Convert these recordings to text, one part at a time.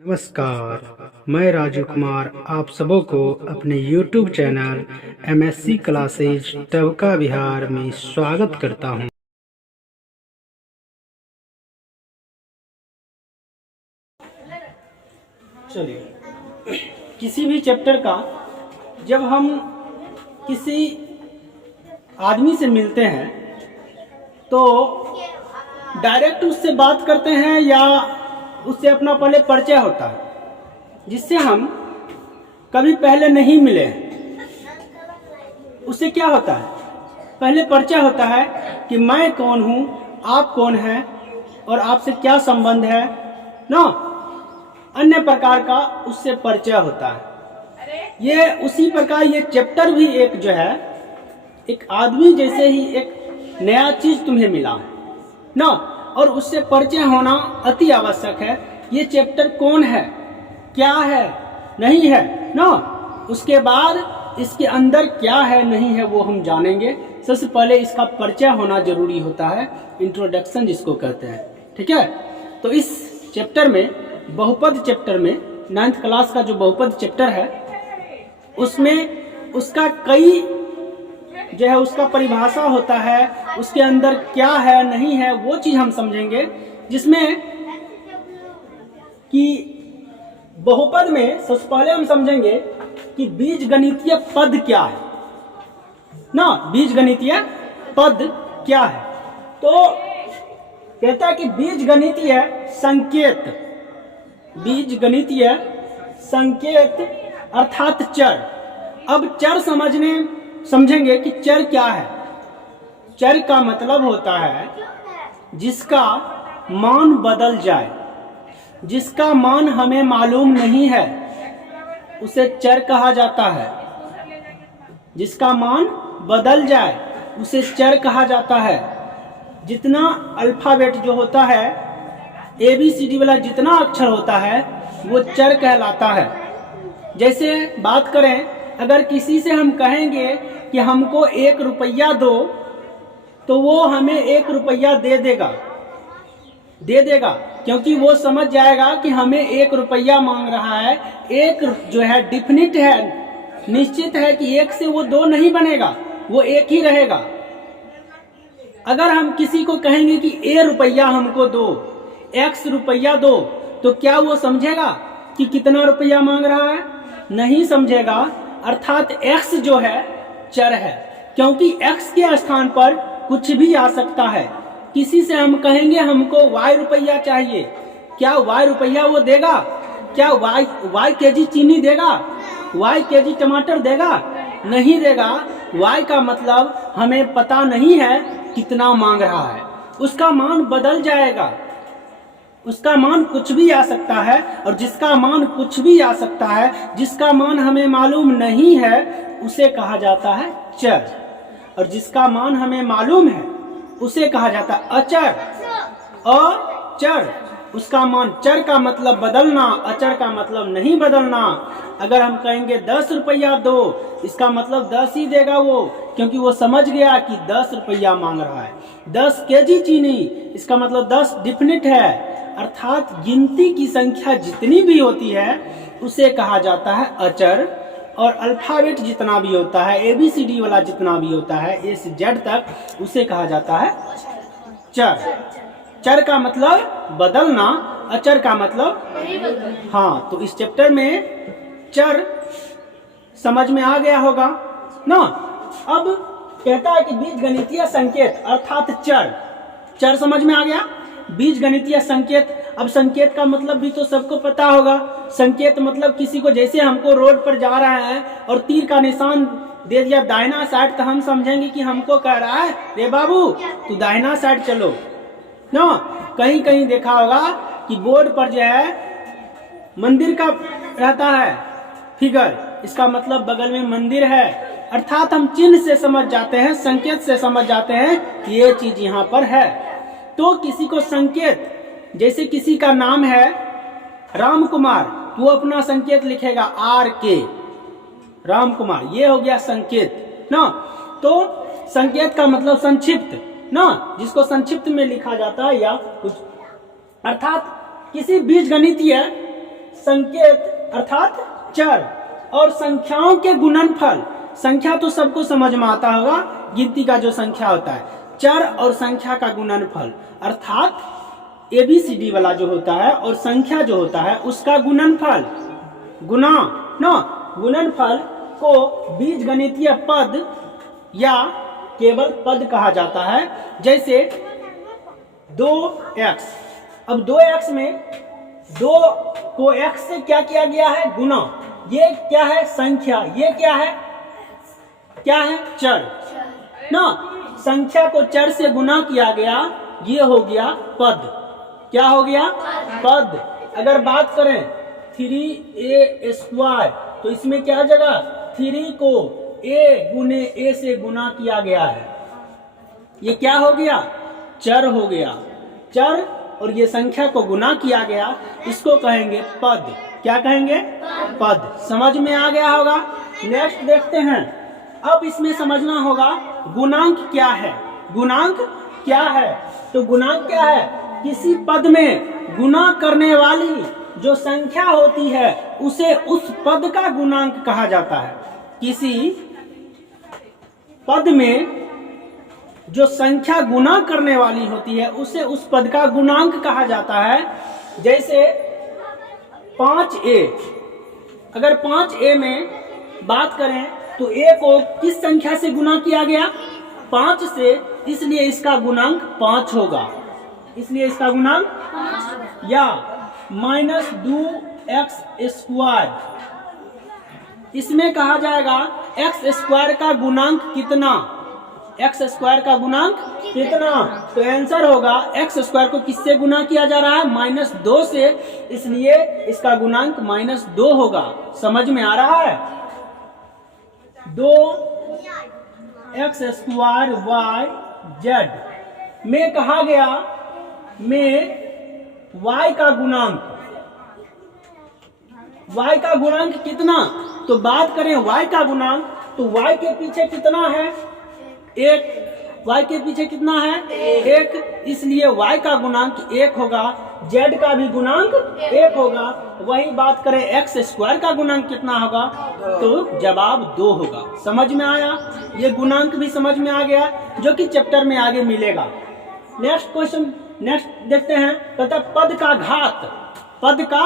नमस्कार, मैं राजू कुमार आप सबों को अपने YouTube चैनल MSc क्लासेज टवका बिहार में स्वागत करता हूं। चलिए, किसी भी चैप्टर का जब हम किसी आदमी से मिलते हैं तो डायरेक्ट उससे बात करते हैं या उससे अपना पहले परिचय होता है, जिससे हम कभी पहले नहीं मिले। उससे क्या होता है, पहले परिचय होता है कि मैं कौन हूँ, आप कौन हैं और आपसे क्या संबंध है ना, अन्य प्रकार का उससे परिचय होता है। ये उसी प्रकार ये चैप्टर भी एक जो है, एक आदमी जैसे ही एक नया चीज तुम्हें मिला ना, और उससे परिचय होना अति आवश्यक है। ये चैप्टर कौन है, क्या है, नहीं है ना, उसके बाद इसके अंदर क्या है, नहीं है, वो हम जानेंगे। सबसे पहले इसका परिचय होना जरूरी होता है, इंट्रोडक्शन जिसको कहते हैं। ठीक है, तो इस चैप्टर में, बहुपद चैप्टर में, 9th क्लास का जो बहुपद चैप्टर है, उसमें उसका कई जो है उसका परिभाषा होता है, उसके अंदर क्या है, नहीं है, वो चीज हम समझेंगे। जिसमें कि बहुपद में सबसे पहले हम समझेंगे कि बीजगणितीय पद क्या है ना, बीजगणितीय पद क्या है। तो कहता है कि बीजगणितीय संकेत, बीजगणितीय संकेत अर्थात चर। अब चर समझेंगे कि चर क्या है। चर का मतलब होता है जिसका मान बदल जाए, जिसका मान हमें मालूम नहीं है, उसे चर कहा जाता है। जिसका मान बदल जाए उसे चर कहा जाता है। जितना अल्फाबेट जो होता है, ABCD वाला जितना अक्षर होता है, वो चर कहलाता है। जैसे बात करें, अगर किसी से हम कहेंगे कि हमको 1 रुपया दो, तो वो हमें 1 रुपया दे देगा, क्योंकि वो समझ जाएगा कि हमें 1 रुपया मांग रहा है। एक जो है डिफिनिट है, निश्चित है कि 1 से वो 2 नहीं बनेगा, वो 1 ही रहेगा। अगर हम किसी को कहेंगे कि A रुपया हमको दो, X रुपया दो, तो क्या वो समझेगा कि कितना रुपया मांग रहा है? नहीं समझेगा। अर्थात X जो है चर है, क्योंकि X के स्थान पर कुछ भी आ सकता है। किसी से हम कहेंगे हमको Y रुपया चाहिए, क्या Y रुपया वो देगा? क्या Y केजी चीनी देगा? Y केजी टमाटर देगा? नहीं देगा। Y का मतलब हमें पता नहीं है कितना मांग रहा है, उसका मान बदल जाएगा। उसका मान कुछ भी आ सकता है, और जिसका मान कुछ भी आ सकता है, जिसका मान हमें मालूम नहीं है, उसे कहा जाता है चर। और जिसका मान हमें मालूम है उसे कहा जाता है अचर। अचर, उसका मान, चर का मतलब बदलना, अचर का मतलब नहीं बदलना। अगर हम कहेंगे 10 रुपया दो, इसका मतलब 10 ही देगा वो, क्योंकि वो समझ गया कि 10 रुपया मांग रहा है। 10 केजी चीनी, इसका मतलब 10 डिफिनिट है। अर्थात गिनती की संख्या जितनी भी होती है उसे कहा जाता है अचर। और अल्फाबेट जितना भी होता है, ABCD वाला जितना भी होता है, A से Z तक, उसे कहा जाता है चर। चर का मतलब बदलना, अचर का मतलब हाँ। तो इस चैप्टर में चर समझ में आ गया होगा ना। अब कहता है कि बीजगणितीय संकेत अर्थात चर, चर समझ में आ गया। बीजगणितीय संकेत, अब संकेत का मतलब भी तो सबको पता होगा। संकेत मतलब किसी को, जैसे हमको रोड पर जा रहे हैं और तीर का निशान दे दिया दाहिना साइड, तो हम समझेंगे कि हमको कह रहा है रे बाबू तू दाहिना साइड चलो ना। कहीं कहीं देखा होगा कि बोर्ड पर जो है मंदिर का रहता है फिगर, इसका मतलब बगल में मंदिर है। अर्थात हम चिन्ह से समझ जाते हैं, संकेत से समझ जाते हैं कि ये चीज यहाँ पर है। तो किसी को संकेत, जैसे किसी का नाम है राम कुमार, तो अपना संकेत लिखेगा RK, राम कुमार, ये हो गया संकेत ना। तो संकेत का मतलब संक्षिप्त ना, जिसको संक्षिप्त में लिखा जाता है या कुछ। अर्थात किसी बीजगणितीय संकेत अर्थात चर और संख्याओं के गुणनफल। संख्या तो सबको समझ में आता होगा, गिनती का जो संख्या होता है, चर और संख्या का गुणनफल अर्थात ABCD वाला जो होता है और संख्या जो होता है उसका गुणनफल, गुणनफल को बीजगणितीय पद या केवल पद कहा जाता है। जैसे 2x, अब 2x में 2 को x से क्या किया गया है, गुना। ये क्या है, संख्या। ये क्या है चर ना। संख्या को चर से गुना किया गया, ये हो गया पद। क्या हो गया, पद। अगर बात करें 3a² तो इसमें क्या जगह, 3 को a गुने a से गुना किया गया है, ये क्या हो गया, चर हो गया। चर और ये संख्या को गुना किया गया, इसको कहेंगे पद। क्या कहेंगे, पद। समझ में आ गया होगा। नेक्स्ट देखते हैं। अब इसमें समझना होगा गुणांक क्या है। गुणांक क्या है, तो गुणांक क्या है, किसी पद में गुना करने वाली जो संख्या होती है उसे उस पद का गुणांक कहा जाता है। किसी पद में जो संख्या गुना करने वाली होती है उसे उस पद का गुणांक कहा जाता है। जैसे 5a, अगर 5a में बात करें तो a को किस संख्या से गुना किया गया, 5 से, इसलिए इसका गुणांक 5 होगा। इसलिए इसका गुणांक या -2x², इसमें कहा जाएगा x² का गुणांक कितना, x² का गुणांक कितना, तो आंसर होगा x² को किससे गुना किया जा रहा है, -2 से, इसलिए इसका गुणांक -2 होगा। समझ में आ रहा है। 2x²y/z में कहा गया में y का गुणांक कितना, तो बात करें y का गुणांक, तो y के पीछे कितना है, 1, y के पीछे कितना है, 1, इसलिए y का गुणांक 1 होगा। z का भी गुणांक 1 होगा। वही बात करें x² का गुणांक कितना होगा, तो जवाब 2 होगा। समझ में आया, ये गुणांक भी समझ में आ गया, जो कि चैप्टर में आगे मिलेगा। नेक्स्ट क्वेश्चन, नेक्स्ट देखते हैं। कहता पद का घात। पद का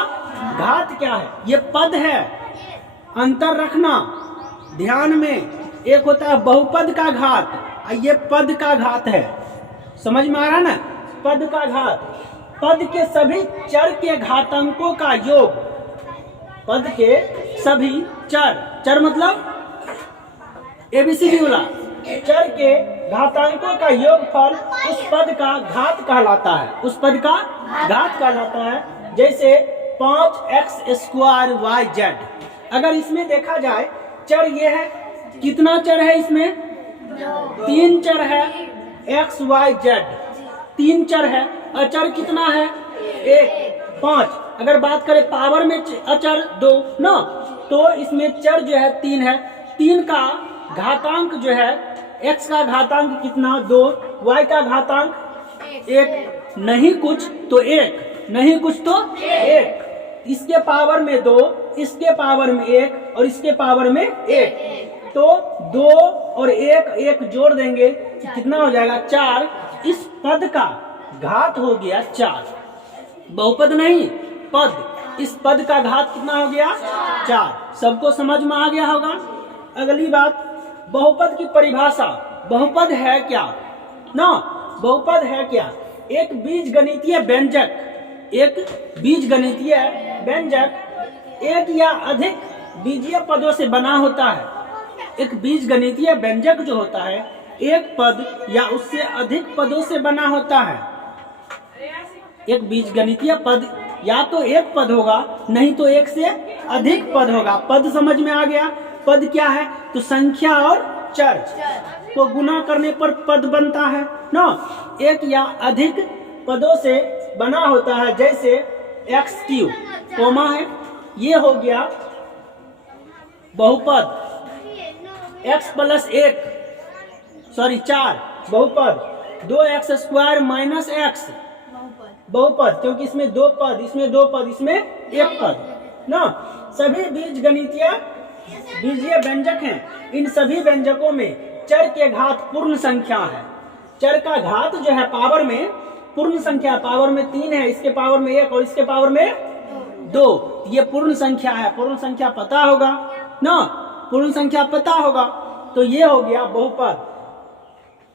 घात क्या है, ये पद है, अंतर रखना ध्यान में। एक होता है बहुपद का घात, ये पद का घात है। समझ में आ रहा है ना, पद का घात, पद के सभी चर के घातांकों का योग। पद के सभी चर मतलब ABCD वाला, चर के घातांकों का योगफल उस पद का घात कहलाता है, उस पद का घात कहलाता है। जैसे 5x²yz, अगर इसमें देखा जाए चर ये है, कितना चर है इसमें, 3 चर है, x y z 3 चर है। अचर कितना है, 1, 5। अगर बात करें पावर में अचर 2 ना, तो इसमें चर जो है 3 है। 3 का घातांक जो है, x का घातांक कितना, 2, y का घातांक 1, नहीं कुछ तो 1, नहीं कुछ तो 1। इसके पावर में 2, इसके पावर में 1 और इसके पावर में 1, तो 2 और 1 जोड़ देंगे कितना हो जाएगा, 4। इस पद का घात हो गया 4, बहुपद नहीं पद। इस पद का घात कितना हो गया, 4। सबको समझ में आ गया होगा। अगली बात, बहुपद की परिभाषा। बहुपद है क्या ना, बहुपद है क्या, एक बीजगणितीय व्यंजक, एक बीजगणितीय व्यंजक एक या अधिक बीजीय पदों से बना होता है। एक बीजगणितीय व्यंजक जो होता है एक पद या उससे अधिक पदों से बना होता है। एक बीजगणितीय पद या तो एक पद होगा, नहीं तो एक से अधिक पद होगा। पद समझ में आ गया। पद क्या है, तो संख्या और चर को गुना करने पर पद बनता है ना। एक या अधिक पदों से बना होता है, जैसे x³ कोमा है, ये हो गया बहुपद। x + 1 4 बहुपद। 2x² - x बहुपद, क्योंकि इसमें 2 पद, इसमें 2 पद, इसमें 1 पद। ना। सभी बीजीय व्यंजक हैं। इन सभी व्यंजकों में चर के घात पूर्ण संख्या है। चर का घात जो है पावर में पूर्ण संख्या, पावर में 3 है, इसके पावर में 1 और इसके पावर में 2, ये पूर्ण संख्या है। पूर्ण संख्या पता होगा ना, पूर्ण संख्या पता होगा। तो ये हो गया बहुपद।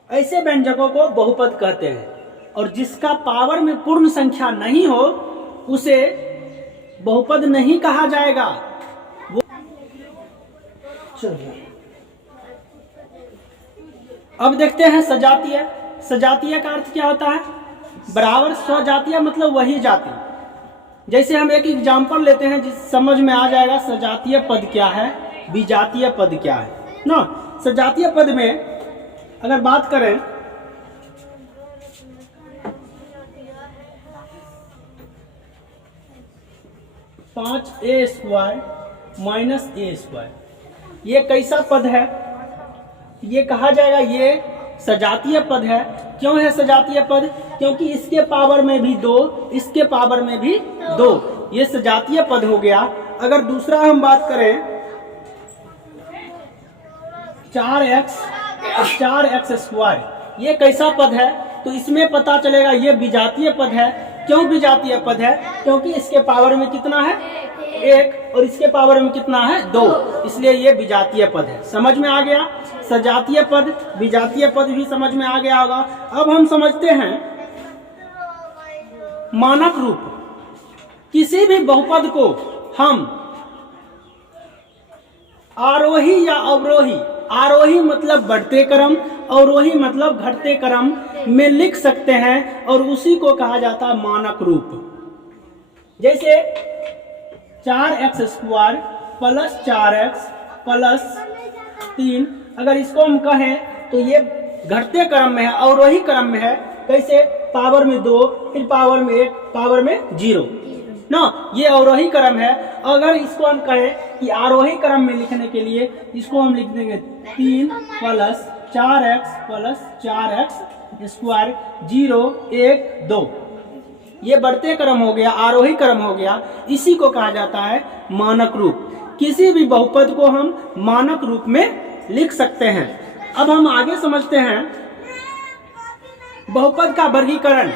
ऐसे व्यंजकों को बहुपद कहते हैं। और जिसका पावर में पूर्ण संख्या नहीं हो उसे बहुपद नहीं कहा जाएगा। अब देखते हैं सजातीय। सजातीय का अर्थ क्या होता है? बराबर। स्वजातीय मतलब वही जाति। जैसे हम एक एग्जाम्पल लेते हैं जिस समझ में आ जाएगा सजातीय पद क्या है, विजातीय पद क्या है ना। सजातीय पद में अगर बात करें, पांच ए स्क्वायर माइनस ए स्क्वायर, ये कैसा पद है? ये कहा जाएगा ये सजातीय पद है। क्यों है सजातीय पद? क्योंकि इसके पावर में भी 2, इसके पावर में भी 2, ये सजातीय पद हो गया। अगर दूसरा हम बात करें 4x और 4x स्क्वायर, ये कैसा पद है? तो इसमें पता चलेगा ये विजातीय पद है। क्यों विजातीय पद है? क्योंकि इसके पावर में कितना है? 1 और इसके पावर में कितना है? 2, इसलिए ये विजातीय पद है। समझ में आ गया? सजातीय पद, विजातीय पद भी समझ में आ गया होगा। अब हम समझते हैं मानक रूप। किसी भी बहुपद को हम आरोही या अवरोही, आरोही मतलब बढ़ते क्रम, अवरोही मतलब घटते क्रम में लिख सकते हैं और उसी को कहा जाता है मानक रूप। जैसे 4x square plus 4x plus 3, अगर इसको हम कहें तो ये घटते क्रम में है, अवरोही क्रम में है। कैसे? पावर में 2, फिर पावर में 1, पावर में 0 ना, ये अवरोही क्रम है। अगर इसको हम कहें कि आरोही क्रम में लिखने के लिए इसको हम लिख देंगे 3 plus 4x plus 4x square 0 1 2, ये बढ़ते क्रम हो गया, आरोही क्रम हो गया। इसी को कहा जाता है मानक रूप। किसी भी बहुपद को हम मानक रूप में लिख सकते हैं। अब हम आगे समझते हैं बहुपद का वर्गीकरण।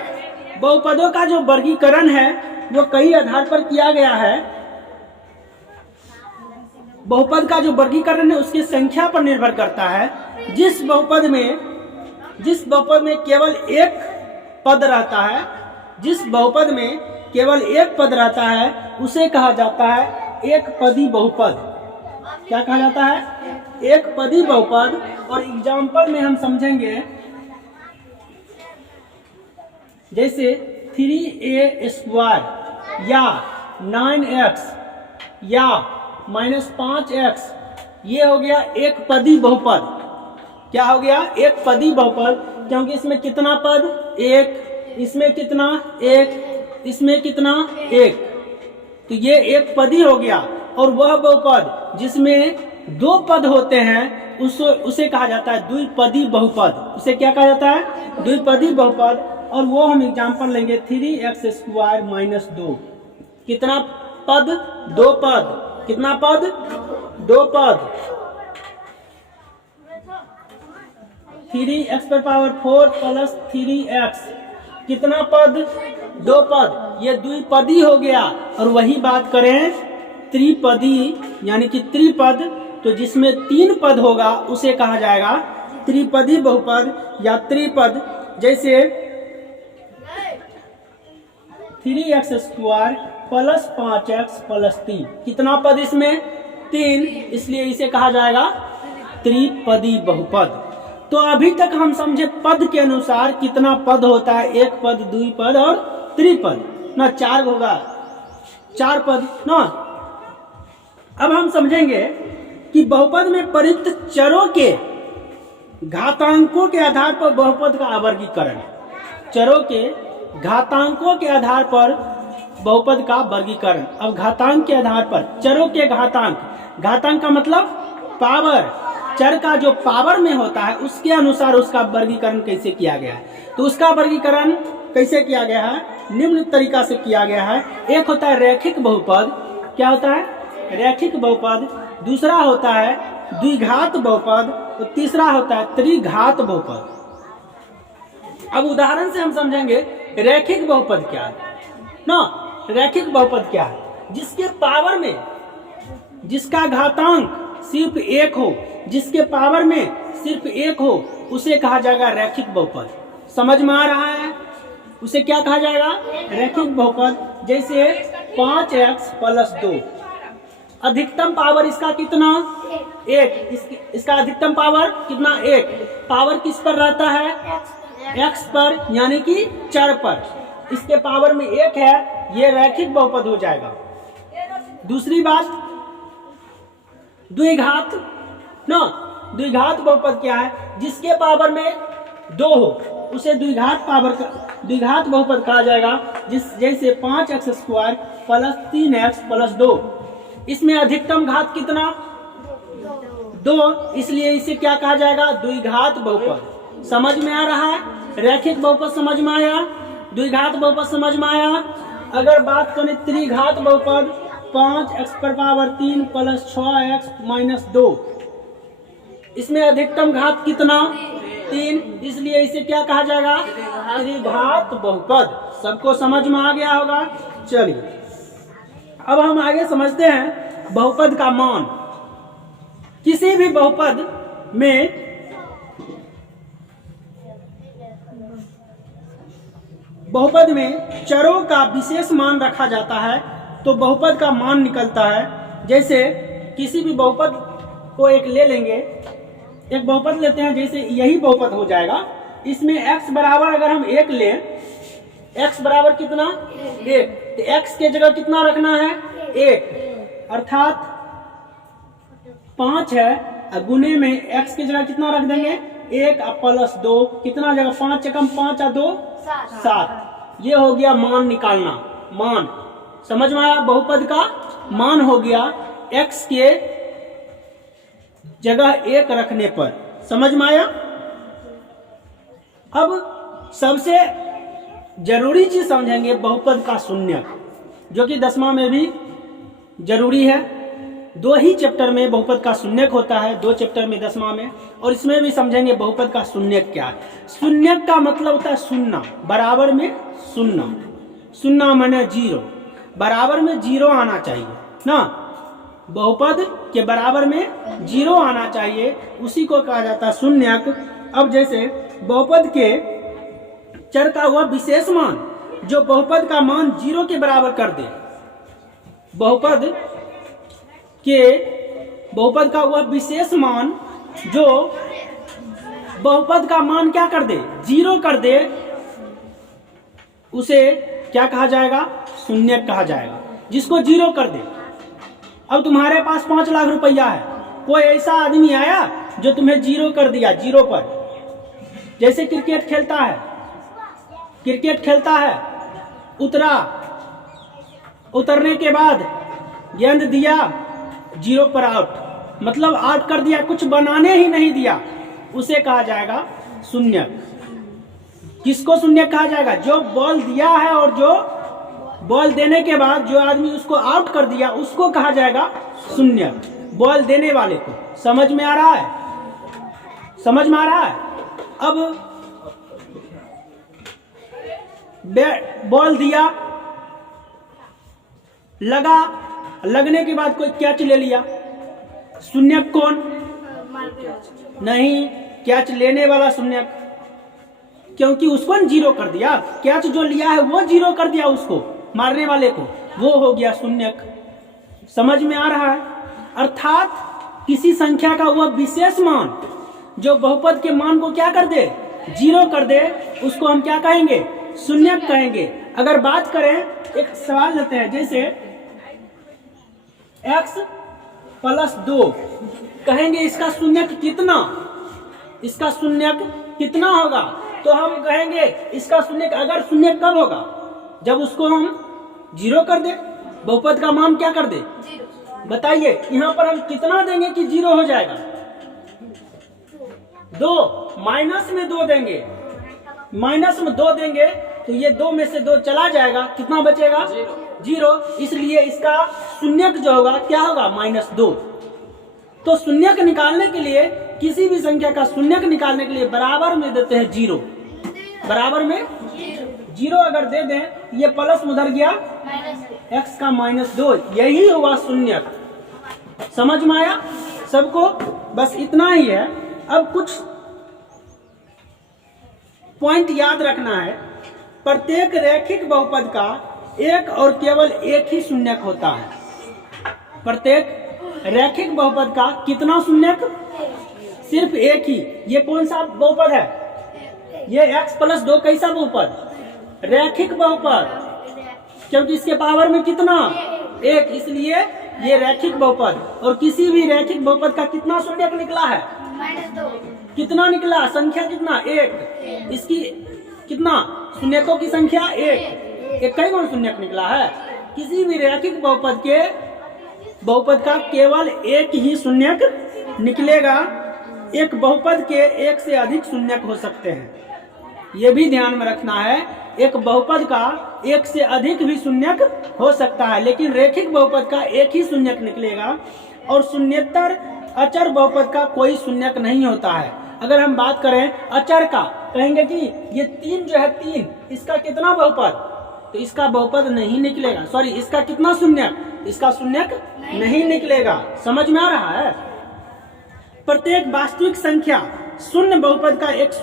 बहुपदों का जो वर्गीकरण है वो कई आधार पर किया गया है। बहुपद का जो वर्गीकरण है उसकी संख्या पर निर्भर करता है। जिस बहुपद में केवल एक पद रहता है, जिस बहुपद में केवल एक पद रहता है उसे कहा जाता है एक पदी बहुपद। क्या कहा जाता है? एक पदी बहुपद। और एग्जाम्पल में हम समझेंगे जैसे 3a स्क्वायर या 9x या -5x, ये हो गया एक पदी बहुपद। क्या हो गया? एक पदी बहुपद। क्योंकि इसमें कितना पद? 1, इसमें कितना? 1, इसमें कितना? 1, तो ये एक पदी हो गया। और वह बहुपद जिसमें 2 पद होते हैं उसे कहा जाता है द्विपदी बहुपद। उसे क्या कहा जाता है? द्विपदी बहुपद। और वो हम एग्जांपल लेंगे 3x स्क्वायर माइनस 2, कितना पद? 2 पद। कितना पद? 2 पद। 3x पर पावर 4 प्लस 3x, कितना पद? 2 पद। ये द्विपदी हो गया। और वही बात करें त्रिपदी यानी कि त्रिपद, तो जिसमें 3 पद होगा उसे कहा जाएगा त्रिपदी बहुपद या त्रिपद। जैसे 3x square plus 5x plus 3, कितना पद इसमें? 3, इसलिए इसे कहा जाएगा त्रिपदी बहुपद। तो अभी तक हम समझे पद के अनुसार कितना पद होता है, एक पद, द्विपद और त्रिपद ना। 4 होगा, 4 पद ना। अब हम समझेंगे कि बहुपद में प्रयुक्त चरों के घातांकों के आधार पर बहुपद का वर्गीकरण। चरों के घातांकों के आधार पर बहुपद का वर्गीकरण। अब घातांक के आधार पर चरों के घातांक, घातांक का मतलब पावर, चर का जो पावर में होता है उसके अनुसार उसका वर्गीकरण कैसे किया गया है। तो उसका वर्गीकरण कैसे किया गया है? निम्न तरीका से किया गया है। एक होता है रैखिक बहुपद, क्या होता है? रैखिक बहुपद। दूसरा होता है द्विघात बहुपद और तीसरा होता है त्रिघात बहुपद। अब उदाहरण से हम समझेंगे रैखिक बहुपद क्या है ना। रैखिक बहुपद क्या है? जिसके पावर में जिसका घातांक सिर्फ 1 हो, जिसके पावर में सिर्फ 1 हो, उसे कहा जाएगा रैखिक बहुपद। समझ में आ रहा है? उसे क्या कहा जाएगा? रैखिक बहुपद। जैसे 5x + 2, अधिकतम पावर इसका कितना? 1। इसका अधिकतम पावर कितना? 1। पावर किस पर रहता है? x पर, यानी कि चर पर। इसके पावर में 1 है, ये रैखिक बहुपद हो जाएगा। दूसरी बात द्विघात ना। द्विघात बहुपद क्या है? जिसके पावर में 2 हो, उसे द्विघात बहुपद कहा जाएगा। जैसे 5x² + 3x + 2। इसमें अधिकतम घात कितना? 2, इसलिए इसे क्या कहा जाएगा? द्विघात बहुपद। समझ में आ रहा है? रैखिक बहुपद समझ में आया, द्विघात बहुपद समझ में आया। अगर बात करें त्रिघात बहुपद, 5x³ + 6x - 2। इसमें अधिकतम घात कितना? 3, इसलिए इसे क्या कहा जाएगा? त्रिघात बहुपद। सबको समझ में आ गया होगा। चलिए अब हम आगे समझते हैं बहुपद का मान। किसी भी बहुपद में चरों का विशेष मान रखा जाता है तो बहुपद का मान निकलता है। जैसे किसी भी बहुपद को एक ले लेंगे, एक बहुपद लेते हैं, जैसे यही बहुपद हो जाएगा। इसमें x बराबर अगर हम 1 लें, x बराबर कितना? 1। तो x के जगह कितना रखना है? 1, अर्थात 5 है, गुने में x के जगह कितना रख देंगे? 1 + 2, कितना जगह? 5 × 5 = 2 7। ये हो गया मान निकालना। मान समझ में आया? बहुपद का मान हो गया x के जगह 1 रखने पर। समझ में आया? अब सबसे जरूरी चीज समझेंगे बहुपद का शून्यक, जो कि 10वां में भी जरूरी है। 2 ही चैप्टर में बहुपद का शून्यक होता है, 2 चैप्टर में 10वां में, और इसमें भी समझेंगे बहुपद का शून्यक क्या है। शून्यक का मतलब होता है शून्य, बराबर में शून्य। शून्य माने 0, बराबर में 0 आना चाहिए ना। बहुपद के बराबर में 0 आना चाहिए, उसी को कहा जाता है शून्यक। अब जैसे बहुपद के चर का वह विशेष मान जो बहुपद का मान 0 के बराबर कर दे। बहुपद का वह विशेष मान जो बहुपद का मान क्या कर दे? 0 कर दे, उसे क्या कहा जाएगा? शून्यक कहा जाएगा, जिसको 0 कर दे। अब तुम्हारे पास 5 लाख रुपया है, कोई ऐसा आदमी आया जो तुम्हें 0 कर दिया, 0 पर। जैसे क्रिकेट खेलता है, उतरने के बाद गेंद दिया, 0 पर आउट, मतलब आउट कर दिया, कुछ बनाने ही नहीं दिया, उसे कहा जाएगा शून्यक। किसको शून्यक कहा जाएगा? जो बॉल दिया है और जो बॉल देने के बाद जो आदमी उसको आउट कर दिया, उसको कहा जाएगा शून्यक। बॉल देने वाले को। समझ में आ रहा है? समझ में आ रहा है? अब बॉल दिया, लगने के बाद कोई कैच ले लिया, शून्यक कौन? नहीं, कैच लेने वाला शून्यक, क्योंकि उसको 0 कर दिया। कैच जो लिया है वो 0 कर दिया, उसको मारने वाले को, वो हो गया शून्यक। समझ में आ रहा है? अर्थात किसी संख्या का वह विशेष मान जो बहुपद के मान को क्या कर दे? 0 कर दे, उसको हम क्या कहेंगे? शून्यक कहेंगे। अगर बात करें, एक सवाल लेते हैं, जैसे x + 2 कहेंगे, इसका शून्यक कितना? इसका शून्यक कितना होगा? तो हम कहेंगे इसका शून्यक, अगर शून्यक कब होगा? जब उसको हम 0 कर दे, बहुपद का मान क्या कर दे? 0। बताइए यहाँ पर हम कितना देंगे कि 0 हो जाएगा? 2, माइनस में 2 देंगे, माइनस में 2 देंगे तो ये 2 में से 2 चला जाएगा, कितना बचेगा? 0, इसलिए इसका शून्यक जो होगा क्या होगा -2। तो शून्यक निकालने के लिए, किसी भी संख्या का शून्यक निकालने के लिए बराबर में देते हैं 0, बराबर में 0 अगर दे दें, ये प्लस उधर गया x का -2, यही हुआ शून्यक। समझ में आया सबको? बस इतना ही है। अब कुछ पॉइंट याद रखना है। प्रत्येक रैखिक बहुपद का एक और केवल एक ही शून्यक होता है। प्रत्येक रैखिक बहुपद का कितना शून्यक? सिर्फ एक ही। ये कौन सा बहुपद है? ये x+2 कैसा बहुपद? रैखिक बहुपद, क्योंकि इसके पावर में कितना? 1, इसलिए ये रैखिक बहुपद। और किसी भी रैखिक बहुपद का कितना शून्यक निकला है? -2। कितना निकला? संख्या कितना? 1। इसकी कितना? शून्यकों की संख्या 1। एक कई शून्यक निकला है। किसी भी रैखिक बहुपद का केवल एक ही शून्यक निकलेगा। एक बहुपद के एक से अधिक शून्यक हो सकते हैं, ये भी ध्यान में रखना है। एक बहुपद का एक से अधिक भी शून्यक हो सकता है, लेकिन रैखिक बहुपद का एक ही शून्यक निकलेगा। और शून्येतर अचर बहुपद का कोई शून्यक नहीं होता है। अगर हम बात करें अचर का, कहेंगे कि ये 3 जो है 3, इसका कितना बहुपद? तो इसका बहुपद नहीं निकलेगा। सॉरी, इसका कितना शून्यक? इसका शून्यक नहीं निकलेगा। समझ में आ रहा है? प्रत्येक वास्तविक संख्या शून्य बहुपद का एक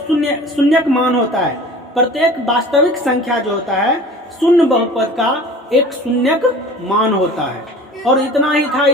शून्यक मान होता है। प्रत्येक वास्तविक संख्या जो होता है शून्य बहुपद का एक शून्यक मान होता है। और इतना ही था।